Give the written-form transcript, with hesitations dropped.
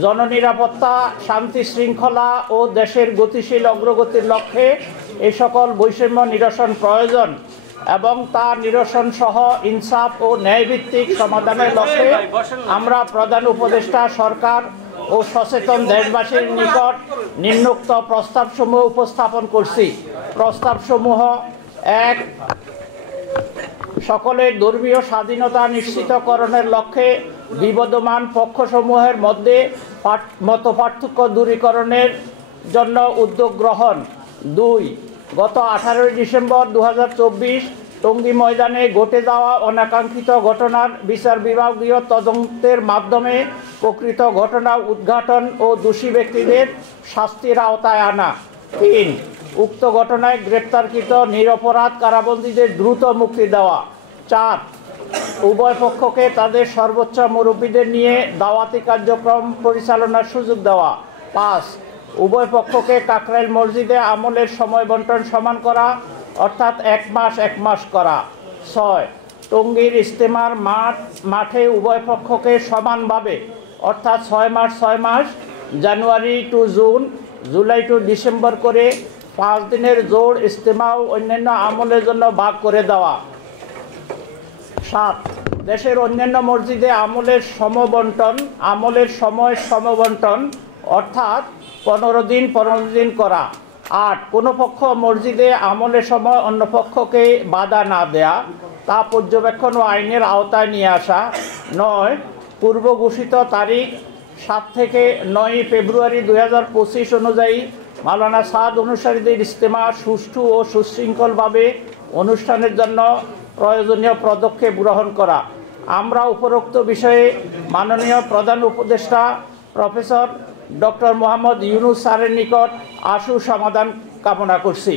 জননিরাপত্তা, শান্তি শৃঙ্খলা ও দেশের গতিশীল অগ্রগতির লক্ষ্যে এই সকল বৈষম্য নিরসন প্রয়োজন এবং তা নিরসন সহ ইনসাফ ও ন্যায়ভিত্তিক সমাধানের লক্ষ্যে আমরা প্রধান উপদেষ্টা সরকার ও সচেতন দেশবাসীর নিকট নিম্নোক্ত প্রস্তাবসমূহ উপস্থাপন করছি। প্রস্তাবসমূহ: ১. সকলের ধর্মীয় স্বাধীনতা নিশ্চিতকরণের লক্ষ্যে বিবদমান পক্ষসমূহের মধ্যে মতপার্থক্য দূরীকরণের জন্য উদ্যোগ গ্রহণ। ২. গত 18 ডিসেম্বর 2024 টঙ্গী ময়দানে ঘটে যাওয়া অনাকাঙ্ক্ষিত ঘটনার বিচার বিভাগীয় তদন্তের মাধ্যমে প্রকৃত ঘটনা উদ্ঘাটন ও দোষী ব্যক্তিদের শাস্তির আওতায় আনা। ৩. উক্ত ঘটনায় গ্রেপ্তারকৃত নিরপরাধ কারাবন্দীদের দ্রুত মুক্তি দেওয়া। ৪. উভয় পক্ষকে তাদের সর্বোচ্চ মুরব্বীদের নিয়ে দাওয়াতি কার্যক্রম পরিচালনার সুযোগ দেওয়া। ৫. উভয় পক্ষকে কাকরাইল মসজিদে আমলের সময় বন্টন সমান করা, অর্থাৎ 1 মাস 1 মাস করা। ৬. টঙ্গীর ইজতেমার মাঠে উভয় পক্ষকে সমানভাবে, অর্থাৎ 6 মাস 6 মাস, January to June, July to December করে 5 দিনের জোড় ইজতেমা ও অন্যান্য আমলের জন্য ভাগ করে দেওয়া। ৭. দেশের অন্যান্য মসজিদে আমলের সময় সমবন্টন, অর্থাৎ 15 দিন 15 দিন করা। ৮. কোনো পক্ষ মসজিদে আমলের সময় অন্য পক্ষকে বাধা না দেয়া, তা পর্যবেক্ষণ ও আইনের আওতায় নিয়ে আসা। ৯. পূর্ব ঘোষিত তারিখ 7 থেকে 9 ফেব্রুয়ারি 2025 অনুযায়ী মাওলানা সাদ অনুসারীদের ইজতেমা সুষ্ঠু ও সুশৃঙ্খলভাবে অনুষ্ঠানের জন্য প্রয়োজনীয় পদক্ষেপ গ্রহণ করা। আমরা উপরোক্ত বিষয়ে মাননীয় প্রধান উপদেষ্টা প্রফেসর ডক্টর মোহাম্মদ ইউনূস স্যারের নিকট আশু সমাধান কামনা করছি।